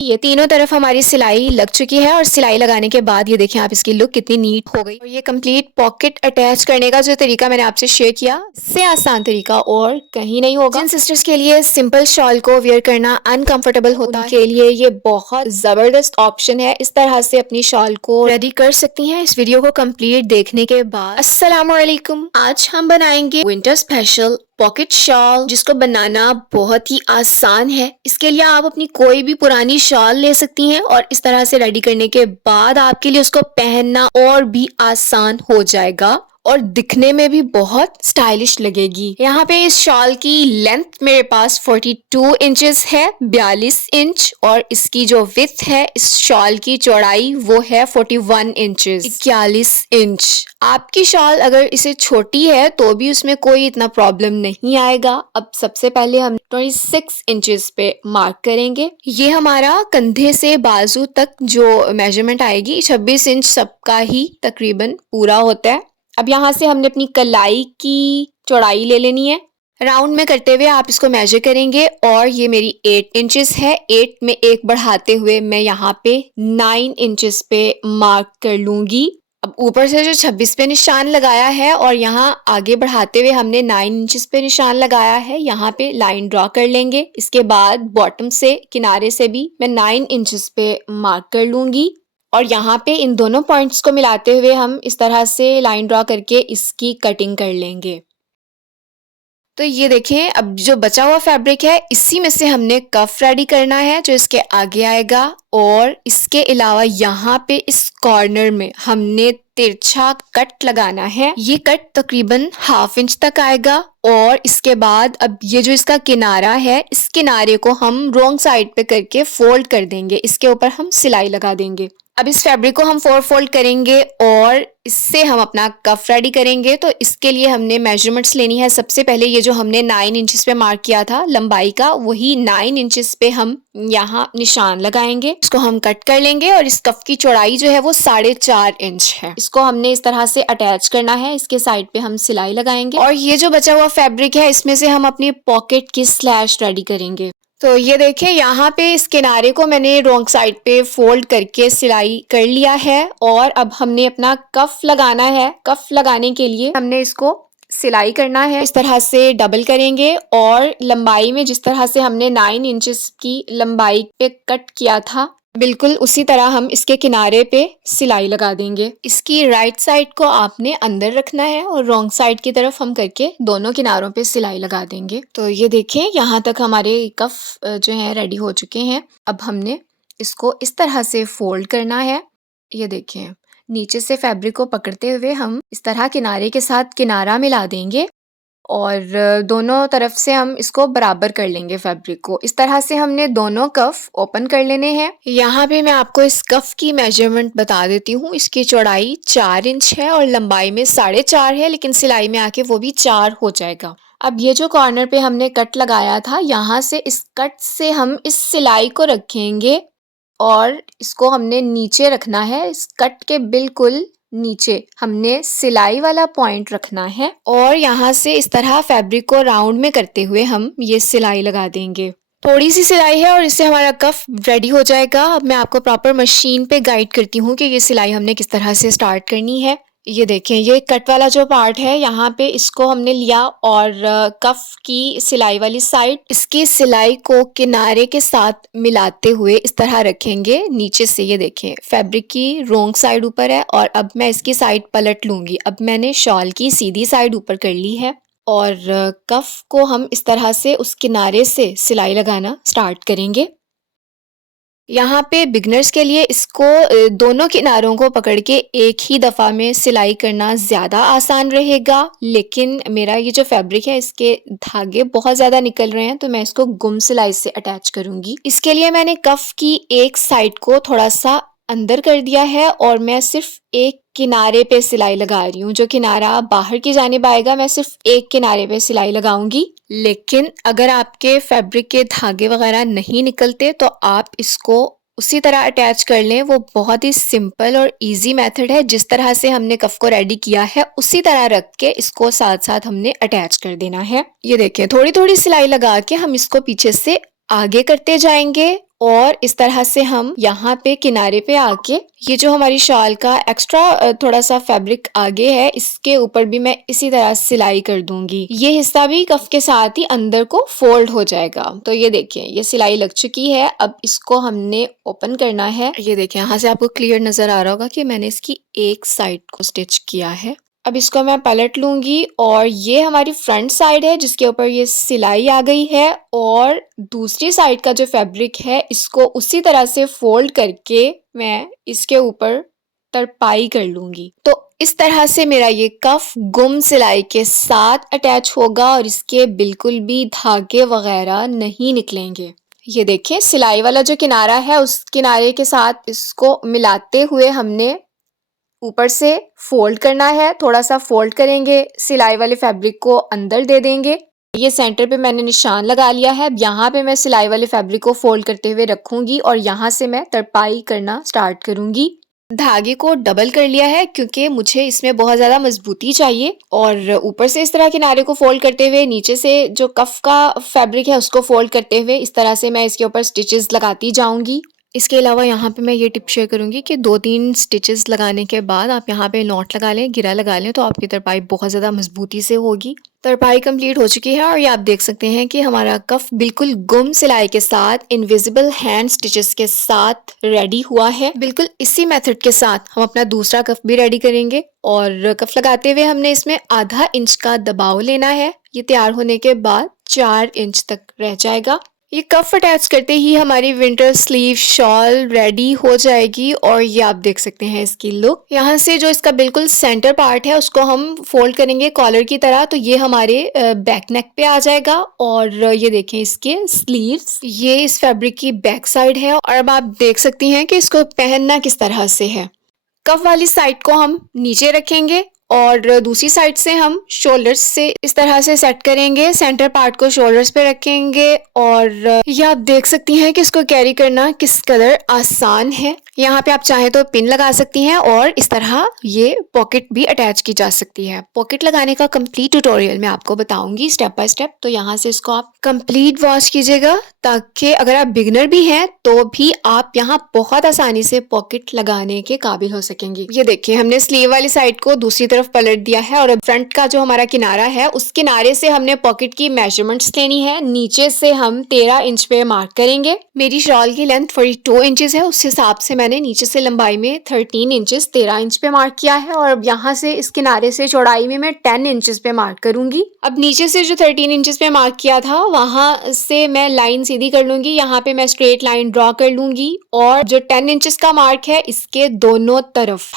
ये तीनों तरफ हमारी सिलाई लग चुकी है और सिलाई लगाने के बाद ये देखें आप, इसकी लुक कितनी नीट हो गई। और ये कंप्लीट पॉकेट अटैच करने का जो तरीका मैंने आपसे शेयर किया, इससे आसान तरीका और कहीं नहीं होगा। जिन सिस्टर्स के लिए सिंपल शॉल को वेयर करना अनकंफर्टेबल होता है, उनके लिए ये बहुत जबरदस्त ऑप्शन है। इस तरह से अपनी शॉल को रेडी कर सकती हैं इस वीडियो को कंप्लीट देखने के बाद। अस्सलाम वालेकुम। आज हम बनाएंगे विंटर स्पेशल पॉकेट शॉल, जिसको बनाना बहुत ही आसान है। इसके लिए आप अपनी कोई भी पुरानी शॉल ले सकती हैं और इस तरह से रेडी करने के बाद आपके लिए उसको पहनना और भी आसान हो जाएगा और दिखने में भी बहुत स्टाइलिश लगेगी। यहाँ पे इस शॉल की लेंथ मेरे पास 42 इंचेस है, 42 इंच, और इसकी जो विड्थ है इस शॉल की चौड़ाई वो है 41 इंचेस, 41 इंच। आपकी शॉल अगर इसे छोटी है तो भी उसमें कोई इतना प्रॉब्लम नहीं आएगा। अब सबसे पहले हम 26 इंचेस पे मार्क करेंगे। ये हमारा कंधे से बाजू तक जो मेजरमेंट आएगी, 26 इंच सबका ही तकरीबन पूरा होता है। अब यहाँ से हमने अपनी कलाई की चौड़ाई ले लेनी है। राउंड में करते हुए आप इसको मेजर करेंगे और ये मेरी 8 इंचेस है। 8 में एक बढ़ाते हुए मैं यहाँ पे 9 इंचेस पे मार्क कर लूंगी। अब ऊपर से जो 26 पे निशान लगाया है और यहाँ आगे बढ़ाते हुए हमने 9 इंचेस पे निशान लगाया है, यहाँ पे लाइन ड्रॉ कर लेंगे। इसके बाद बॉटम से किनारे से भी मैं 9 इंचेस पे मार्क कर लूंगी और यहाँ पे इन दोनों पॉइंट्स को मिलाते हुए हम इस तरह से लाइन ड्रॉ करके इसकी कटिंग कर लेंगे। तो ये देखिए, अब जो बचा हुआ फैब्रिक है इसी में से हमने कफ रेडी करना है जो इसके आगे आएगा, और इसके अलावा यहाँ पे इस कॉर्नर में हमने तिरछा कट लगाना है। ये कट तकरीबन 1/2 इंच तक आएगा और इसके बाद अब ये जो इसका किनारा है, इस किनारे को हम रॉन्ग साइड पे करके फोल्ड कर देंगे। इसके ऊपर हम सिलाई लगा देंगे। अब इस फैब्रिक को हम 4 फोल्ड करेंगे और इससे हम अपना कफ रेडी करेंगे। तो इसके लिए हमने मेजरमेंट्स लेनी है। सबसे पहले ये जो हमने 9 इंचेस पे मार्क किया था लंबाई का, वही 9 इंचेस पे हम यहाँ निशान लगाएंगे। इसको हम कट कर लेंगे और इस कफ की चौड़ाई जो है वो 4.5 इंच है। इसको हमने इस तरह से अटैच करना है। इसके साइड पे हम सिलाई लगाएंगे और ये जो बचा हुआ फैब्रिक है इसमें से हम अपनी पॉकेट की स्लैश रेडी करेंगे। तो ये देखिए, यहाँ पे इस किनारे को मैंने रॉन्ग साइड पे फोल्ड करके सिलाई कर लिया है और अब हमने अपना कफ लगाना है। कफ लगाने के लिए हमने इसको सिलाई करना है। इस तरह से डबल करेंगे और लंबाई में जिस तरह से हमने 9 इंचेस की लंबाई पे कट किया था, बिल्कुल उसी तरह हम इसके किनारे पे सिलाई लगा देंगे। इसकी राइट साइड को आपने अंदर रखना है और रॉन्ग साइड की तरफ हम करके दोनों किनारों पे सिलाई लगा देंगे। तो ये देखें, यहाँ तक हमारे कफ जो है रेडी हो चुके हैं। अब हमने इसको इस तरह से फोल्ड करना है। ये देखें, नीचे से फैब्रिक को पकड़ते हुए हम इस तरह किनारे के साथ किनारा मिला देंगे और दोनों तरफ से हम इसको बराबर कर लेंगे फैब्रिक को। इस तरह से हमने दोनों कफ ओपन कर लेने हैं। यहाँ पे मैं आपको इस कफ की मेजरमेंट बता देती हूँ। इसकी चौड़ाई 4 इंच है और लंबाई में 4.5 है, लेकिन सिलाई में आके वो भी 4 हो जाएगा। अब ये जो कॉर्नर पे हमने कट लगाया था, यहाँ से इस कट से हम इस सिलाई को रखेंगे और इसको हमने नीचे रखना है। इस कट के बिल्कुल नीचे हमने सिलाई वाला पॉइंट रखना है और यहाँ से इस तरह फैब्रिक को राउंड में करते हुए हम ये सिलाई लगा देंगे। थोड़ी सी सिलाई है और इससे हमारा कफ रेडी हो जाएगा। अब मैं आपको प्रॉपर मशीन पे गाइड करती हूँ कि ये सिलाई हमने किस तरह से स्टार्ट करनी है। ये देखें, ये कट वाला जो पार्ट है यहाँ पे इसको हमने लिया और कफ की सिलाई वाली साइड, इसकी सिलाई को किनारे के साथ मिलाते हुए इस तरह रखेंगे नीचे से। ये देखें, फैब्रिक की रॉन्ग साइड ऊपर है और अब मैं इसकी साइड पलट लूंगी। अब मैंने शॉल की सीधी साइड ऊपर कर ली है और कफ को हम इस तरह से उस किनारे से सिलाई लगाना स्टार्ट करेंगे। यहाँ पे बिगनर्स के लिए इसको दोनों किनारों को पकड़ के एक ही दफ़ा में सिलाई करना ज़्यादा आसान रहेगा, लेकिन मेरा ये जो फैब्रिक है इसके धागे बहुत ज़्यादा निकल रहे हैं तो मैं इसको गुम सिलाई से अटैच करूँगी। इसके लिए मैंने कफ की एक साइड को थोड़ा सा अंदर कर दिया है और मैं सिर्फ एक किनारे पे सिलाई लगा रही हूँ। जो किनारा बाहर की जानिब आएगा मैं सिर्फ एक किनारे पे सिलाई लगाऊंगी। लेकिन अगर आपके फैब्रिक के धागे वगैरह नहीं निकलते तो आप इसको उसी तरह अटैच कर लें। वो बहुत ही सिंपल और इजी मेथड है। जिस तरह से हमने कफ को रेडी किया है उसी तरह रख के इसको साथ साथ हमने अटैच कर देना है। ये देखें, थोड़ी थोड़ी सिलाई लगा के हम इसको पीछे से आगे करते जाएंगे और इस तरह से हम यहाँ पे किनारे पे आके ये जो हमारी शाल का एक्स्ट्रा थोड़ा सा फैब्रिक आगे है इसके ऊपर भी मैं इसी तरह सिलाई कर दूंगी। ये हिस्सा भी कफ के साथ ही अंदर को फोल्ड हो जाएगा। तो ये देखिए ये सिलाई लग चुकी है। अब इसको हमने ओपन करना है। ये देखिए यहाँ से आपको क्लियर नजर आ रहा होगा कि मैंने इसकी एक साइड को स्टिच किया है। अब इसको मैं पलट लूंगी और ये हमारी फ्रंट साइड है जिसके ऊपर ये सिलाई आ गई है और दूसरी साइड का जो फैब्रिक है इसको उसी तरह से फोल्ड करके मैं इसके ऊपर तरपाई कर लूंगी। तो इस तरह से मेरा ये कफ गुम सिलाई के साथ अटैच होगा और इसके बिल्कुल भी धागे वगैरह नहीं निकलेंगे। ये देखिए सिलाई वाला जो किनारा है उस किनारे के साथ इसको मिलाते हुए हमने ऊपर से फोल्ड करना है। थोड़ा सा फोल्ड करेंगे, सिलाई वाले फैब्रिक को अंदर दे देंगे। ये सेंटर पे मैंने निशान लगा लिया है। यहाँ पे मैं सिलाई वाले फैब्रिक को फोल्ड करते हुए रखूंगी और यहाँ से मैं तरपाई करना स्टार्ट करूंगी। धागे को डबल कर लिया है क्योंकि मुझे इसमें बहुत ज़्यादा मजबूती चाहिए और ऊपर से इस तरह किनारे को फोल्ड करते हुए नीचे से जो कफ का फैब्रिक है उसको फोल्ड करते हुए इस तरह से मैं इसके ऊपर स्टिचेस लगाती जाऊंगी। इसके अलावा यहाँ पे मैं ये टिप शेयर करूंगी कि 2-3 स्टिचेस लगाने के बाद आप यहाँ पे नॉट लगा लें, गिरा लगा लें तो आपकी तरपाई बहुत ज़्यादा मजबूती से होगी। तरपाई कंप्लीट हो चुकी है और ये आप देख सकते हैं कि हमारा कफ बिल्कुल गुम सिलाई के साथ इनविजिबल हैंड स्टिचेस के साथ रेडी हुआ है। बिल्कुल इसी मेथड के साथ हम अपना दूसरा कफ भी रेडी करेंगे और कफ लगाते हुए हमने इसमें आधा इंच का दबाव लेना है। ये तैयार होने के बाद 4 इंच तक रह जाएगा। ये कफ अटैच करते ही हमारी विंटर स्लीव शॉल रेडी हो जाएगी और ये आप देख सकते हैं इसकी लुक। यहाँ से जो इसका बिल्कुल सेंटर पार्ट है उसको हम फोल्ड करेंगे कॉलर की तरह, तो ये हमारे बैक नेक पे आ जाएगा और ये देखें इसके स्लीव्स, ये इस फैब्रिक की बैक साइड है। और अब आप देख सकती हैं कि इसको पहनना किस तरह से है। कफ वाली साइड को हम नीचे रखेंगे और दूसरी साइड से हम शोल्डर्स से इस तरह से सेट करेंगे। सेंटर पार्ट को शोल्डर्स पे रखेंगे और ये आप देख सकती हैं कि इसको कैरी करना किस कदर आसान है। यहाँ पे आप चाहें तो पिन लगा सकती हैं और इस तरह ये पॉकेट भी अटैच की जा सकती है। पॉकेट लगाने का कंप्लीट ट्यूटोरियल मैं आपको बताऊंगी स्टेप बाय स्टेप, तो यहाँ से इसको आप कंप्लीट वॉश कीजिएगा ताकि अगर आप बिगनर भी हैं तो भी आप यहाँ बहुत आसानी से पॉकेट लगाने के काबिल हो सकेंगी। ये देखिए हमने स्लीव वाली साइड को दूसरी तरफ पलट दिया है और अब फ्रंट का जो हमारा किनारा है उस किनारे से हमने पॉकेट की मेजरमेंट्स लेनी है। नीचे से हम 13 इंच पे मार्क करेंगे। मेरी शॉल की लेंथ 42 इंचेस है, उस हिसाब से मैंने नीचे से लंबाई में 13 इंचेस 13 इंच पे मार्क किया है और अब यहाँ से इस किनारे से चौड़ाई में मैं 10 इंचेस पे मार्क करूंगी। अब नीचे से जो 13 इंचेस पे मार्क किया था वहां से मैं लाइन सीधी कर लूंगी। यहाँ पे मैं स्ट्रेट लाइन ड्रॉ कर लूंगी और जो 10 इंचेस का मार्क है इसके दोनों तरफ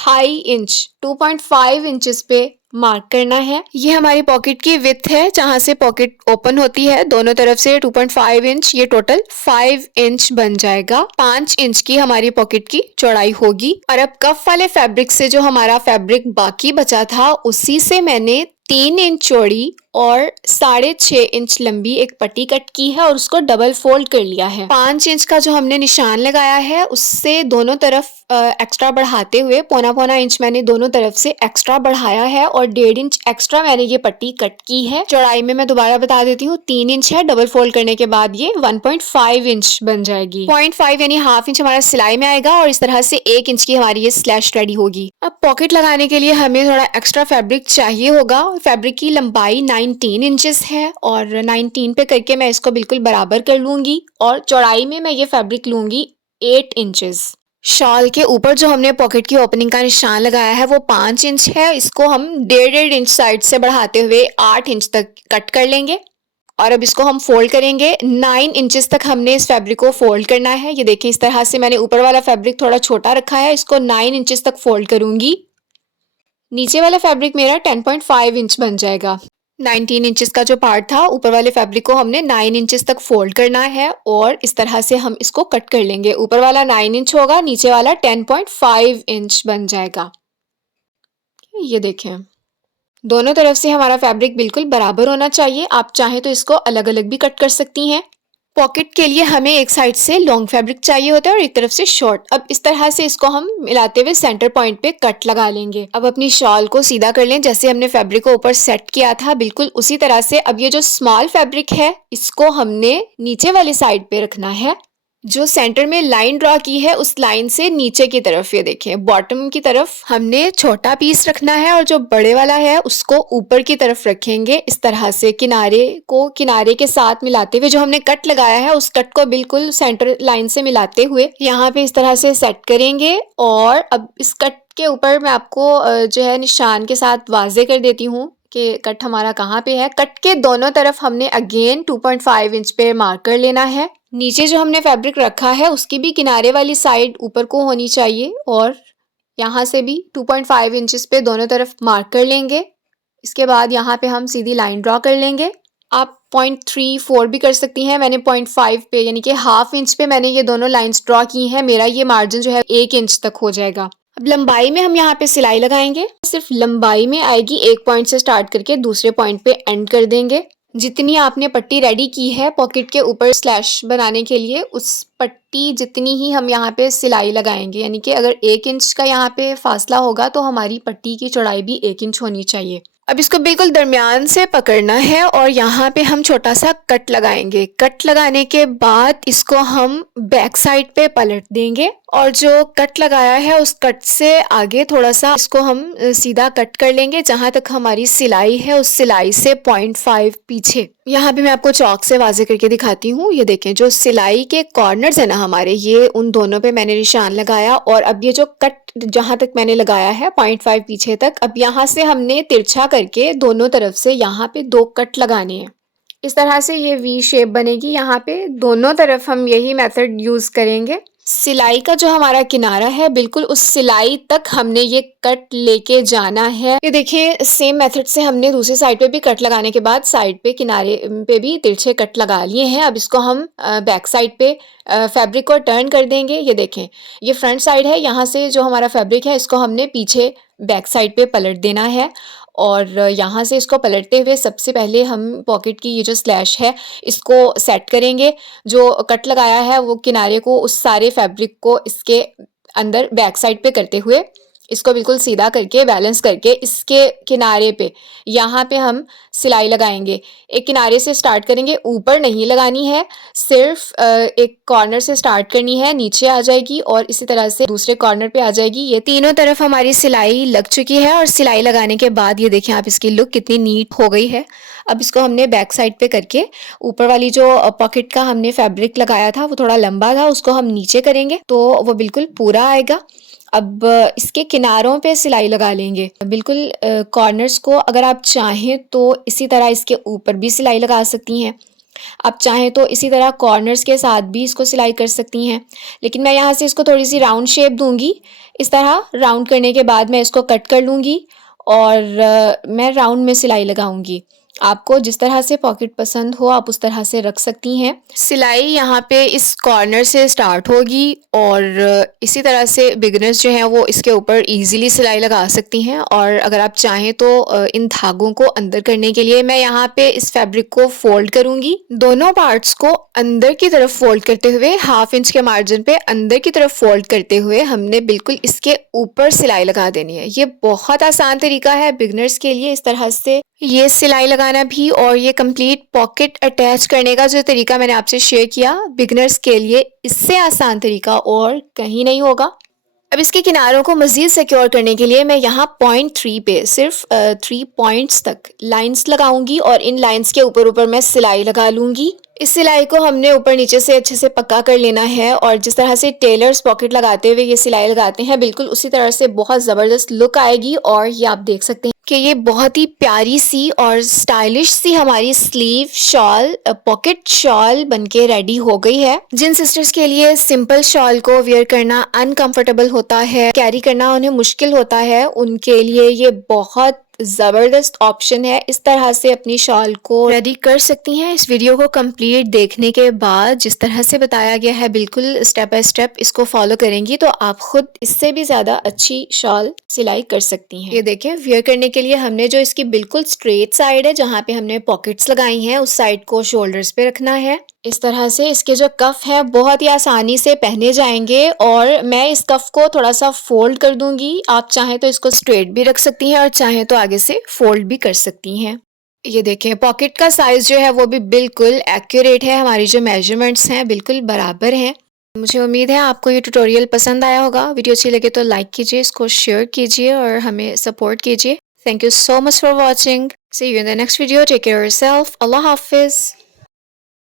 2.5 इंचेस पे मार्क करना है। ये हमारी पॉकेट की विड्थ है जहाँ से पॉकेट ओपन होती है दोनों तरफ से 2.5 इंच, ये टोटल 5 इंच बन जाएगा। 5 इंच की हमारी पॉकेट की चौड़ाई होगी। और अब कफ वाले फैब्रिक से जो हमारा फैब्रिक बाकी बचा था उसी से मैंने 3 इंच चौड़ी और 6.5 इंच लंबी एक पट्टी कट की है और उसको डबल फोल्ड कर लिया है। 5 इंच का जो हमने निशान लगाया है उससे दोनों तरफ एक्स्ट्रा बढ़ाते हुए 1.25 इंच मैंने दोनों तरफ से एक्स्ट्रा बढ़ाया है और 1.5 इंच एक्स्ट्रा मैंने ये पट्टी कट की है। चौड़ाई में मैं दोबारा बता देती हूँ 3 इंच है, डबल फोल्ड करने के बाद ये 1.5 इंच बन जाएगी। 0.5 यानी हाफ इंच हमारा सिलाई में आएगा और इस तरह से 1 इंच की हमारी ये स्लैश रेडी होगी। अब पॉकेट लगाने के लिए हमें थोड़ा एक्स्ट्रा फैब्रिक चाहिए होगा। फैब्रिक की लंबाई 19 इंचेस है और 19 पे करके मैं इसको बिल्कुल बराबर कर लूंगी और चौड़ाई में मैं ये फैब्रिक लूंगी 8 इंचेस। शॉल के ऊपर जो हमने पॉकेट की ओपनिंग का निशान लगाया है वो 5 इंच है, इसको हम 1.5 इंच साइड से बढ़ाते हुए 8 इंच तक कट कर लेंगे और अब इसको हम फोल्ड करेंगे। 9 इंचेस तक हमने इस फैब्रिक को फोल्ड करना है। ये देखें इस तरह से मैंने ऊपर वाला फैब्रिक थोड़ा छोटा रखा है, इसको 9 इंचेस तक फोल्ड करूंगी। नीचे वाला फैब्रिक मेरा 10.5 इंच बन जाएगा। 19 इंचेस का जो पार्ट था ऊपर वाले फैब्रिक को हमने 9 इंचेस तक फोल्ड करना है और इस तरह से हम इसको कट कर लेंगे। ऊपर वाला 9 इंच होगा, नीचे वाला 10.5 इंच बन जाएगा। ये देखें दोनों तरफ से हमारा फैब्रिक बिल्कुल बराबर होना चाहिए। आप चाहें तो इसको अलग अलग भी कट कर सकती हैं। पॉकेट के लिए हमें एक साइड से लॉन्ग फैब्रिक चाहिए होता है और एक तरफ से शॉर्ट। अब इस तरह से इसको हम मिलाते हुए सेंटर पॉइंट पे कट लगा लेंगे। अब अपनी शॉल को सीधा कर लें, जैसे हमने फैब्रिक को ऊपर सेट किया था बिल्कुल उसी तरह से। अब ये जो स्मॉल फैब्रिक है इसको हमने नीचे वाली साइड पे रखना है जो सेंटर में लाइन ड्रॉ की है उस लाइन से नीचे की तरफ, ये देखें बॉटम की तरफ हमने छोटा पीस रखना है और जो बड़े वाला है उसको ऊपर की तरफ रखेंगे। इस तरह से किनारे को किनारे के साथ मिलाते हुए जो हमने कट लगाया है उस कट को बिल्कुल सेंटर लाइन से मिलाते हुए यहाँ पे इस तरह से सेट करेंगे। और अब इस कट के ऊपर मैं आपको जो है निशान के साथ वाजे कर देती हूँ कि कट हमारा कहाँ पे है। कट के दोनों तरफ हमने अगेन 2.5 इंच पे मार्क कर लेना है। नीचे जो हमने फैब्रिक रखा है उसकी भी किनारे वाली साइड ऊपर को होनी चाहिए और यहाँ से भी 2.5 इंचेस पे दोनों तरफ मार्क कर लेंगे। इसके बाद यहाँ पे हम सीधी लाइन ड्रॉ कर लेंगे। आप 0.34 भी कर सकती हैं, मैंने 0.5 पे यानी कि हाफ इंच पे मैंने ये दोनों लाइंस ड्रॉ की हैं। मेरा ये मार्जिन जो है 1 इंच तक हो जाएगा। अब लंबाई में हम यहाँ पे सिलाई लगाएंगे, सिर्फ लंबाई में आएगी। एक पॉइंट से स्टार्ट करके दूसरे पॉइंट पे एंड कर देंगे। जितनी आपने पट्टी रेडी की है पॉकेट के ऊपर स्लैश बनाने के लिए उस पट्टी जितनी ही हम यहाँ पे सिलाई लगाएंगे, यानी कि अगर 1 इंच का यहाँ पे फासला होगा तो हमारी पट्टी की चौड़ाई भी 1 इंच होनी चाहिए। अब इसको बिल्कुल दरमियान से पकड़ना है और यहाँ पे हम छोटा सा कट लगाएंगे। कट लगाने के बाद इसको हम बैक साइड पे पलट देंगे और जो कट लगाया है उस कट से आगे थोड़ा सा इसको हम सीधा कट कर लेंगे। जहाँ तक हमारी सिलाई है उस सिलाई से 0.5 पीछे। यहाँ पे मैं आपको चौक से वाजे करके दिखाती हूँ। ये देखें जो सिलाई के कॉर्नर्स है ना हमारे, ये उन दोनों पे मैंने निशान लगाया और अब ये जो कट जहाँ तक मैंने लगाया है 0.5 पीछे तक, अब यहाँ से हमने तिरछा करके दोनों तरफ से यहाँ पे 2 कट लगाने हैं। इस तरह से ये वी शेप बनेगी। यहाँ पे दोनों तरफ हम यही मेथड यूज करेंगे। सिलाई का जो हमारा किनारा है बिल्कुल उस सिलाई तक हमने ये कट लेके जाना है। ये देखिए सेम मेथड से हमने दूसरी साइड पे भी कट लगाने के बाद साइड पे किनारे पे भी तिरछे कट लगा लिए हैं। अब इसको हम बैक साइड पे फैब्रिक को टर्न कर देंगे। ये देखें ये फ्रंट साइड है, यहाँ से जो हमारा फैब्रिक है इसको हमने पीछे बैक साइड पे पलट देना है और यहाँ से इसको पलटते हुए सबसे पहले हम पॉकेट की ये जो स्लैश है इसको सेट करेंगे। जो कट लगाया है वो किनारे को उस सारे फैब्रिक को इसके अंदर बैक साइड पे करते हुए इसको बिल्कुल सीधा करके बैलेंस करके इसके किनारे पे यहाँ पे हम सिलाई लगाएंगे। एक किनारे से स्टार्ट करेंगे, ऊपर नहीं लगानी है, सिर्फ एक कॉर्नर से स्टार्ट करनी है, नीचे आ जाएगी और इसी तरह से दूसरे कॉर्नर पे आ जाएगी। ये तीनों तरफ हमारी सिलाई लग चुकी है और सिलाई लगाने के बाद ये देखें आप इसकी लुक कितनी नीट हो गई है। अब इसको हमने बैक साइड पे करके ऊपर वाली जो पॉकेट का हमने फैब्रिक लगाया था वो थोड़ा लंबा था, उसको हम नीचे करेंगे तो वो बिल्कुल पूरा आएगा। अब इसके किनारों पे सिलाई लगा लेंगे बिल्कुल कॉर्नर्स को। अगर आप चाहें तो इसी तरह इसके ऊपर भी सिलाई लगा सकती हैं, आप चाहें तो इसी तरह कॉर्नर्स के साथ भी इसको सिलाई कर सकती हैं, लेकिन मैं यहाँ से इसको थोड़ी सी राउंड शेप दूंगी। इस तरह राउंड करने के बाद मैं इसको कट कर लूँगी और मैं राउंड में सिलाई लगाऊंगी। आपको जिस तरह से पॉकेट पसंद हो आप उस तरह से रख सकती हैं। सिलाई यहाँ पे इस कॉर्नर से स्टार्ट होगी और इसी तरह से बिगिनर्स जो हैं वो इसके ऊपर इजीली सिलाई लगा सकती हैं। और अगर आप चाहें तो इन धागों को अंदर करने के लिए मैं यहाँ पे इस फैब्रिक को फोल्ड करूँगी। दोनों पार्ट्स को अंदर की तरफ फोल्ड करते हुए हाफ इंच के मार्जिन पे अंदर की तरफ फोल्ड करते हुए हमने बिल्कुल इसके ऊपर सिलाई लगा देनी है। ये बहुत आसान तरीका है बिगिनर्स के लिए इस तरह से ये सिलाई लगाना भी, और ये कंप्लीट पॉकेट अटैच करने का जो तरीका मैंने आपसे शेयर किया बिगिनर्स के लिए, इससे आसान तरीका और कहीं नहीं होगा। अब इसके किनारों को मज़ीद सिक्योर करने के लिए मैं यहाँ 0.3 पे सिर्फ 3 पॉइंट्स तक लाइंस लगाऊंगी और इन लाइंस के ऊपर ऊपर मैं सिलाई लगा लूँगी। इस सिलाई को हमने ऊपर नीचे से अच्छे से पक्का कर लेना है और जिस तरह से टेलर्स पॉकेट लगाते हुए ये सिलाई लगाते हैं बिल्कुल उसी तरह से बहुत ज़बरदस्त लुक आएगी। और ये आप देख सकते हैं कि ये बहुत ही प्यारी सी और स्टाइलिश सी हमारी स्लीव शॉल पॉकेट शॉल बनके रेडी हो गई है। जिन सिस्टर्स के लिए सिंपल शॉल को वेयर करना अनकंफर्टेबल होता है, कैरी करना उन्हें मुश्किल होता है, उनके लिए ये बहुत ज़बरदस्त ऑप्शन है। इस तरह से अपनी शॉल को रेडी कर सकती हैं। इस वीडियो को कंप्लीट देखने के बाद जिस तरह से बताया गया है बिल्कुल स्टेप बाय स्टेप इसको फॉलो करेंगी तो आप खुद इससे भी ज़्यादा अच्छी शॉल सिलाई कर सकती हैं। ये देखें वेयर करने के लिए हमने जो इसकी बिल्कुल स्ट्रेट साइड है जहाँ पे हमने पॉकेट्स लगाई हैं उस साइड को शोल्डर्स पे रखना है। इस तरह से इसके जो कफ है बहुत ही आसानी से पहने जाएंगे और मैं इस कफ को थोड़ा सा फोल्ड कर दूंगी। आप चाहें तो इसको स्ट्रेट भी रख सकती हैं और चाहें तो आगे से फोल्ड भी कर सकती हैं। ये देखें पॉकेट का साइज जो है वो भी बिल्कुल एक्यूरेट है, हमारी जो मेजरमेंट्स हैं बिल्कुल बराबर हैं। मुझे उम्मीद है आपको ये ट्यूटोरियल पसंद आया होगा। वीडियो अच्छी लगे तो लाइक कीजिए, इसको शेयर कीजिए और हमें सपोर्ट कीजिए। Thank you so much for watching. See you in the next video. Take care of yourself. Allah Hafiz.